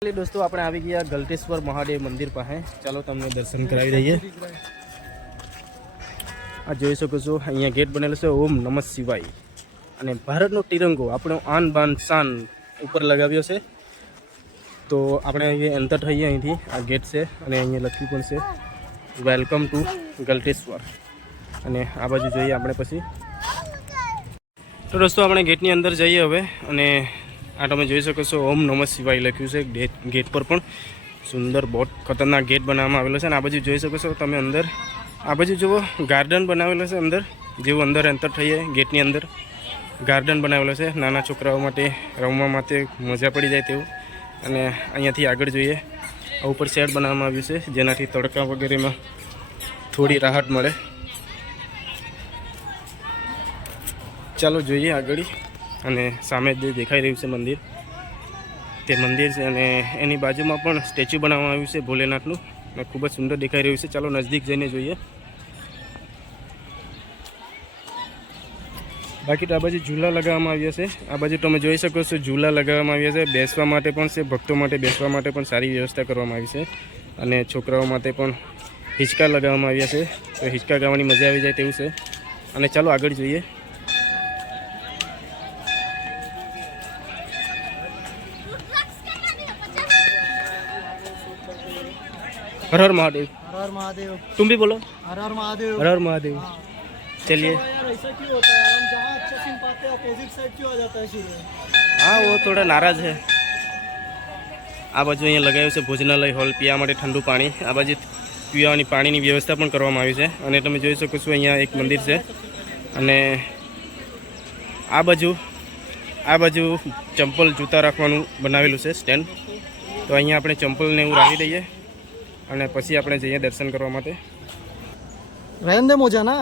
दोस्तों આપણે આવી ગયા ગલતેશ્વર મહાદેવ મંદિર પાસે। ચાલો તમને દર્શન કરાવી દઈએ। આ જોઈ શકો છો અહીંયા ગેટ બનેલો છે ઓમ નમઃ શિવાય અને ભારતનો તિરંગો આપણો આન બાન શાન ઉપર લગાવ્યો છે। તો આપણે અહીંયા એન્ટર થઈએ અહીંથી। આ ગેટ છે અને અહીંયા લખ્યું પણ છે વેલકમ ટુ ગલતેશ્વર અને આ બાજુ જોઈએ આપણે પછી। તો દોસ્તો આપણે ગેટની અંદર જઈએ હવે અને આ તમે જોઈ શકો છો ઓમ નમઃ શિવાય લખ્યું છે ગેટ પર પણ સુંદર બહુ ખતરનાક ગેટ બનાવવામાં આવેલો છે। અને આ બાજુ જોઈ શકો છો તમે અંદર આ બાજુ જુઓ ગાર્ડન બનાવેલો છે અંદર જેવું અંદર એન્ટર થઈએ ગેટની અંદર ગાર્ડન બનાવેલો છે નાના છોકરાઓ માટે રમવા માટે મજા પડી જાય તેવું। અને અહીંયાથી આગળ જોઈએ આ ઉપર શેડ બનાવવામાં આવ્યું છે જેનાથી તડકા વગેરેમાં થોડી રાહત મળે। ચાલો જોઈએ આગળ અને સામે જે દેખાઈ રહ્યું છે મંદિર તે મંદિર છે અને એની બાજુમાં પણ સ્ટેચ્યુ બનાવવામાં આવ્યું છે ભોલેનાથનું અને ખૂબ જ સુંદર દેખાઈ રહ્યું છે। ચાલો નજીક જઈને જોઈએ। બાકી તો આ બાજુ ઝૂલા લગાવવામાં આવ્યા છે। આ બાજુ તમે જોઈ શકો છો ઝૂલા લગાવવામાં આવ્યા છે બેસવા માટે પણ છે ભક્તો માટે બેસવા માટે પણ સારી વ્યવસ્થા કરવામાં આવી છે અને છોકરાઓ માટે પણ હિંચકા લગાવવામાં આવ્યા છે તો હિંચકા ગાવાની મજા આવી જાય તેવું છે। અને ચાલો આગળ જોઈએ। हर हर महादेव। हर हर महादेव। तुम भी बोलो हर हर महादेव। हर हर महादेव। चलिए। यार ऐसा क्यों होता है? हम जहाँ अच्छा सीन पाते हैं अपोजिट साइड क्यों आ जाता है शुरू? हाँ वो थोड़ा नाराज है। आ बाजू अहीं लगाव्યું છે ભોજનાલય હોલ પીવા માટે ઠંડુ પાણી। આ બાજુ પીવાની પાણીની વ્યવસ્થા પણ કરવામાં આવી છે અને તમે જોઈ શકો છો અહીંયા એક મંદિર છે અને આ બાજુ ચંપલ જૂતા રાખવાનું બનાવેલું છે સ્ટેન્ડ। તો અહીંયા આપણે ચંપલને એવું રાખી દઈએ અને પછી આપણે જઈએ દર્શન કરવા માટે। रहने दे मोजा ना।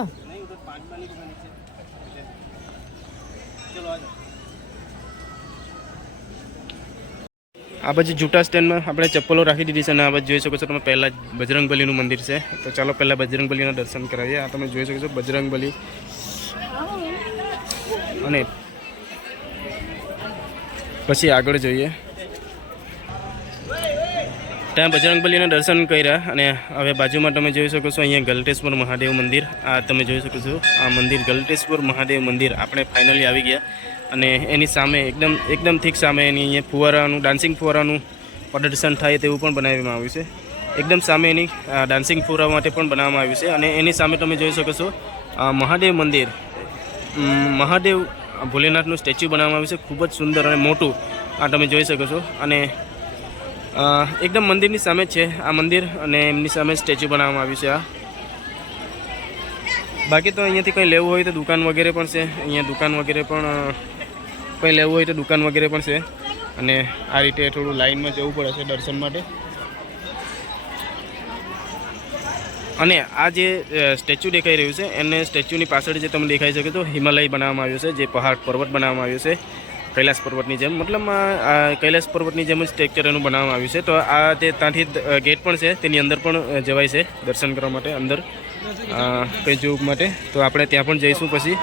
આ બાજુ જૂટા સ્ટેન્ડમાં આપણે ચપ્પલો રાખી દીધી છે અને આ બાજુ જોઈ શકો છો તમે પહેલાં બજરંગબલીનું મંદિર છે। તો ચાલો પહેલાં બજરંગબલીના દર્શન કરાવીએ। આ તમે જોઈ શકો છો બજરંગબલી અને પછી આગળ જોઈએ। ત્યાં બજરંગબલીના દર્શન કર્યા અને હવે બાજુમાં તમે જોઈ શકો છો અહીંયા ગલતેશ્વર મહાદેવ મંદિર। આ તમે જોઈ શકો છો આ મંદિર ગલતેશ્વર મહાદેવ મંદિર આપણે ફાઇનલી આવી ગયા અને એની સામે એકદમ ઠીક સામે એની અહીંયા ફુવારાનું ડાન્સિંગ ફુવારાનું પ્રદર્શન થાય તેવું પણ બનાવવામાં આવ્યું છે। એકદમ સામે એની ડાન્સિંગ ફુવારા માટે પણ બનાવવામાં આવ્યું છે અને એની સામે તમે જોઈ શકો છો મહાદેવ મંદિર મહાદેવ ભોલેનાથનું સ્ટેચ્યુ બનાવવામાં આવ્યું છે ખૂબ જ સુંદર અને મોટું। આ તમે જોઈ શકો છો અને એકદમ મંદિરની સામે છે આ મંદિર અને એમની સામે સ્ટેચ્યુ બનાવવામાં આવ્યું છે। આ બાકી તો અહીંયાથી કંઈ લેવું હોય તો દુકાન વગેરે પણ છે। અહીંયા દુકાન વગેરે પણ કંઈ લેવું હોય તો દુકાન વગેરે પણ છે અને આ રીતે થોડું લાઇનમાં જવું પડે છે દર્શન માટે। અને આ જે સ્ટેચ્યુ દેખાઈ રહ્યું છે એને સ્ટેચ્યુની પાછળ જે તમે દેખાઈ શકે તો હિમાલય બનાવવામાં આવ્યું છે જે પહાડ પર્વત બનાવવામાં આવ્યું છે કૈલાસ પર્વતની જેમ। મતલબ કૈલાસ પર્વતની જેમ જ સ્ટ્રક્ચર એનું બનાવવામાં આવ્યું છે। તો આ તે ત્યાંથી ગેટ પણ છે તેની અંદર પણ જવાય છે દર્શન કરવા માટે અંદર કંઈ જોવા માટે। તો આપણે ત્યાં પણ જઈશું પછી।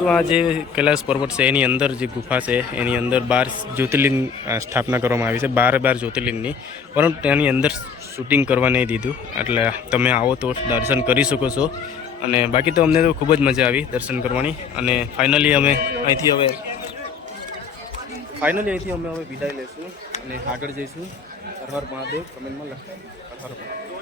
તો આ જે કૈલાસ પર્વત છે એની અંદર જે ગુફા છે એની અંદર 12 જ્યોતિર્લિંગ સ્થાપના કરવામાં આવી છે 12 જ્યોતિર્લિંગની, પરંતુ તેની અંદર શૂટિંગ કરવા નહીં દીધું એટલે તમે આવો તો દર્શન કરી શકો છો। અને બાકી તો અમને તો ખૂબ જ મજા આવી દર્શન કરવાની અને ફાઇનલી અમે અહીંથી હવે વિદાય લઈશું અને આગળ જઈશું। હર હર મહાદેવ કમેન્ટમાં લખો। હર હર મહાદેવ।